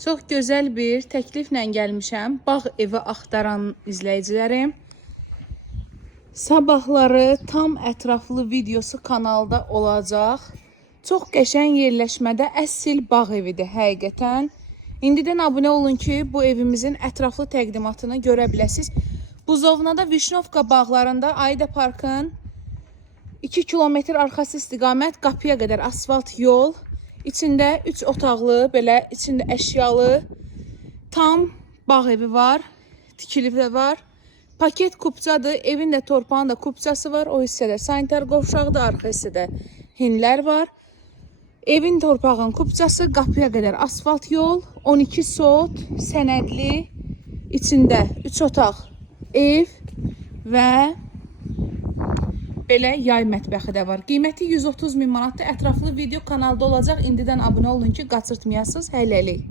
Çox gözəl bir təkliflə gəlmişəm. Bağ evi axtaran izləyicilərim. Sabahları tam ətraflı videosu kanalda olacaq. Çox qəşəng yerləşmədə əsl bağ evidir həqiqətən. İndidən abunə olun ki, bu evimizin ətraflı təqdimatını görə biləsiniz. Buzovnada Vişnovka bağlarında Aida Parkın 2 kilometr arxası istiqamət qapıya qədər asfalt yol. İçində 3 otaqlı, belə içində əşyalı tam bağ evi var, tikili də var. Paket kupçadır, evin də torpağın da kupçası var. O hissədə sanitar qovşaqdır, arxa hissədə hinlər var. Evin torpağın kupçası, qapıya qədər asfalt yol, 12 sot, sənədli, içində 3 otaq ev və belə yay mətbəxi də var. Qiyməti 130 min manatdır. Ətraflı video kanalda olacaq. İndidən abunə olun ki, qaçırtmayasınız. Hələlik.